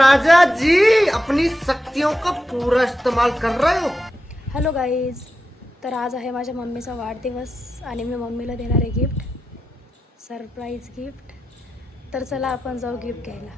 राजा जी अपनी शक्तियों का पूरा इस्तेमाल कर रहे हो। हॅलो गाईज, तर आज आहे माझ्या मम्मीचा वाढदिवस आणि मी मम्मीला देणार आहे गिफ्ट, सरप्राईज गिफ्ट. तर चला आपण जाऊ गिफ्ट घ्यायला.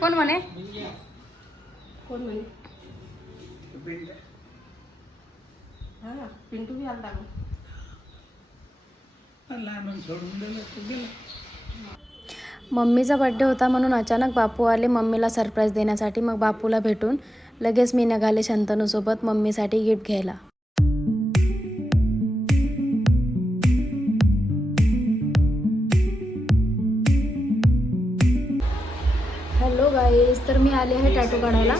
कोण म्हणे? कोण म्हणे? पिंटू बी आलता का? मम्मीचा बर्थडे होता म्हणून अचानक बापू आले मम्मीला सरप्राईज देण्यासाठी. मग बापूला भेटून लगेच मी निघाले शंतनूसोबत मम्मीसाठी गिफ्ट घ्यायला. हॅलो गाईज, तर मी आले आहे टॅटू काढायला.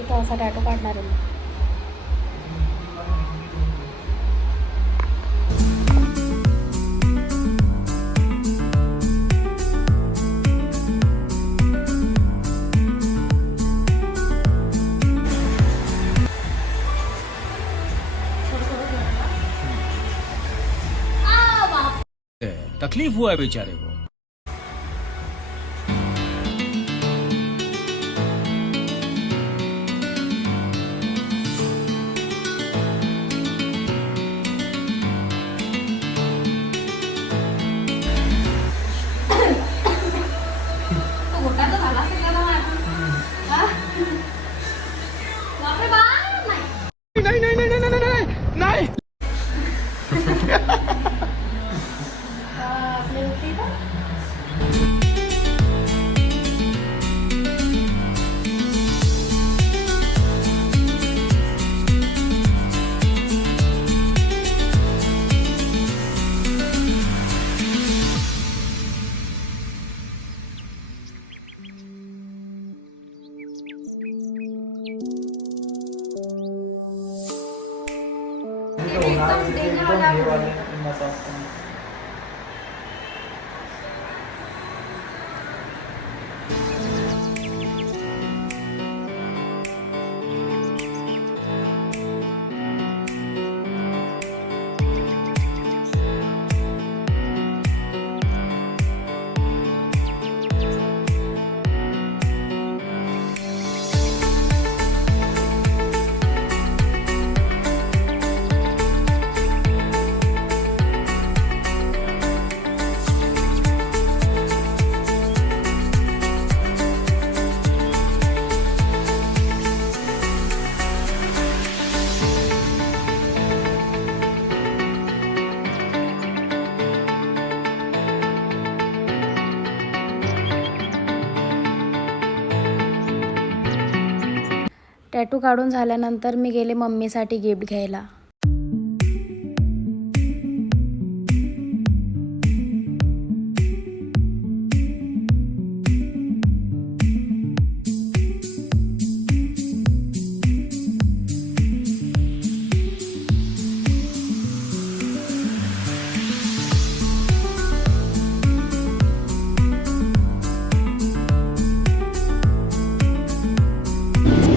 इथं असा टॅटू काढणार आहे. तकलीफ हुआ है बेचारे को. नाही. टॅटू काढून झाल्यानंतर मी गेले मम्मीसाठी गिफ्ट घ्यायला.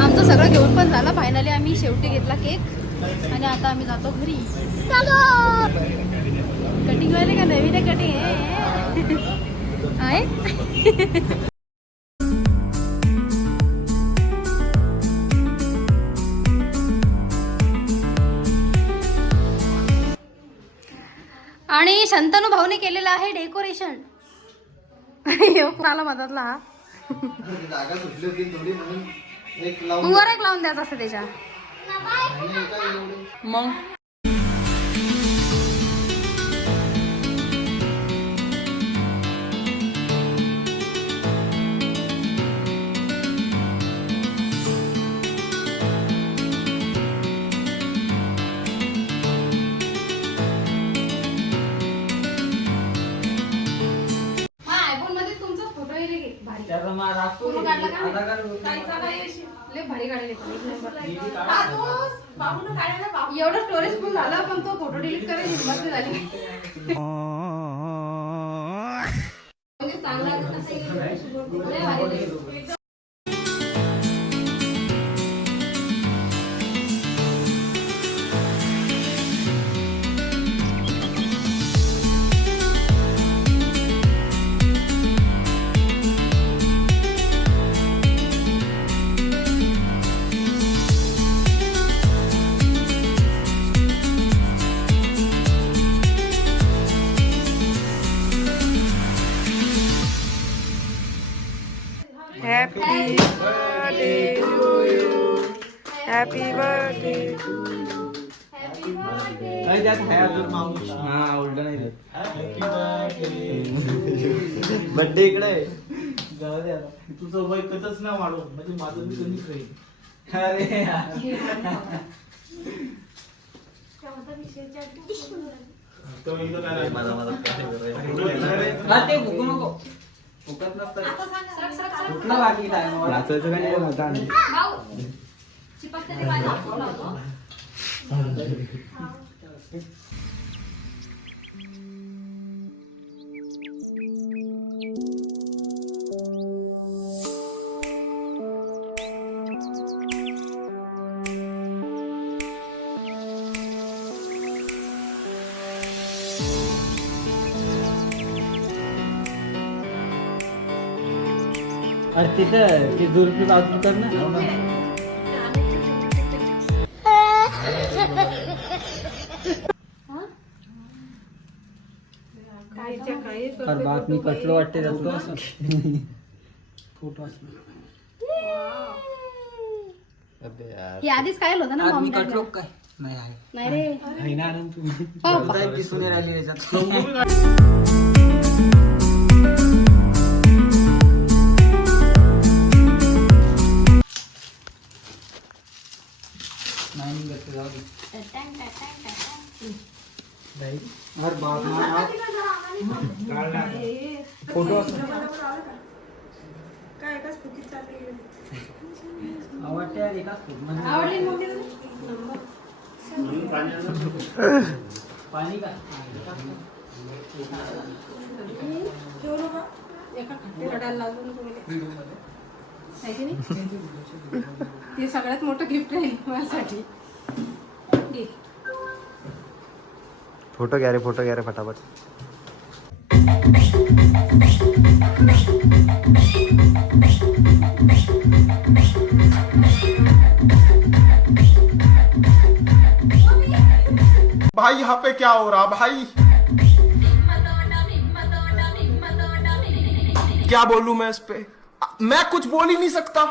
आमचं सगळं घेऊन पण झालं. फायनली आम्ही शेवटी घेतला केक आणि आता आम्ही जातो घरी. कटिंग वाले का नवीन कटिंग आहे. आणि शंतनू भाऊने केलेलं आहे डेकोरेशन. आला मधातला हा. वर एक लावून द्यायचं असतं त्याच्या. मग आयफोन मध्ये तुमचा फोटो भारी. लय भारी काढले पण एक नंबर. एवढं स्टोरेज फुल झालं पण तो फोटो डिलीट करायची हिंमत नाही झाली. म्हणजे चांगला आहे तसं लय भारी लय. Happy birthday to you. Happy birthday to you. Birthday इकडे जाऊ दे आता. तुझं वय कधीच ना वाढव म्हणजे माझं मी कमी खाईल. अरे यार. तो इथं काय मला हा ते भुकू नको. भुकत नसतं. कुठला बाकी काय नाचायचं काय नाही होता आणि भाऊ चिपकते ते माझ्या हाताला लावतो. अरे तिथं ती दुरची बाजू कर ना. अरे बातमी कटलो वाटते जातो असं. फोटो असं. हे आधीच काय होतं ना आदमी मम्मी कटलो काय नाही आहे. नाही रे आहे ना आनंद तुम्ही. पाहू. दिसून राहिली याच्यात. नाही निघत ते, जाऊ दे. अरे बाप फोटो आवडते यार एकाच फोटो आवडली मोठी पाणी का एका खट्टेला लागून आहे की नाही. ते सगळ्यात मोठं गिफ्ट राहील माझ्यासाठी. घे. फोटो घ्या रे फटाफट. भाई यहाँ पे क्या हो रहा भाई? क्या बोलूं मैं इस पे? मैं कुछ बोल ही नहीं सकता.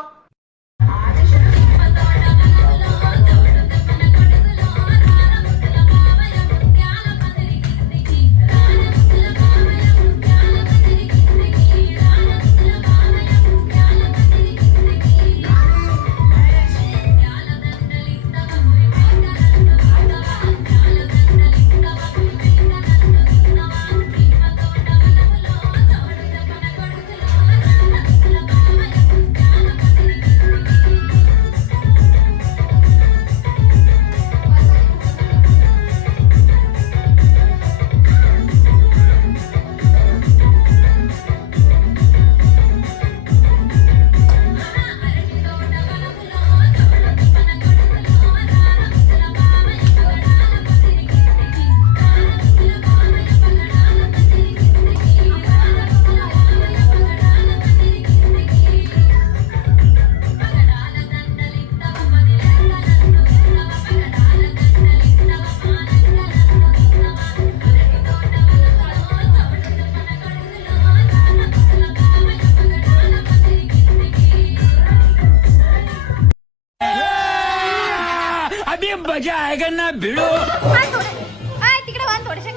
अभी मजा आएगा ना भिड़ो. तिकडे वाहन थोडेसे.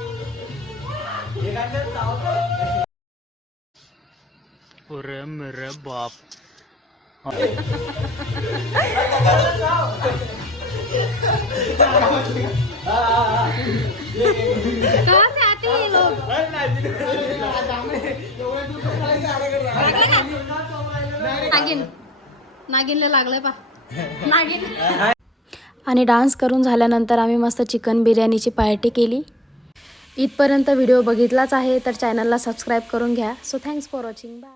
अरे मेरे बाप. कहाँ से आते हैं ये लोग? नागिन नागिनला लागलंय पा. आणि डान्स करून झाल्यानंतर आम्ही मस्त चिकन बिर्याणीची पार्टी केली. इथपर्यंत व्हिडिओ बघितलाच आहे तर चॅनलला सबस्क्राईब करून घ्या. So thanks for watching. Bye.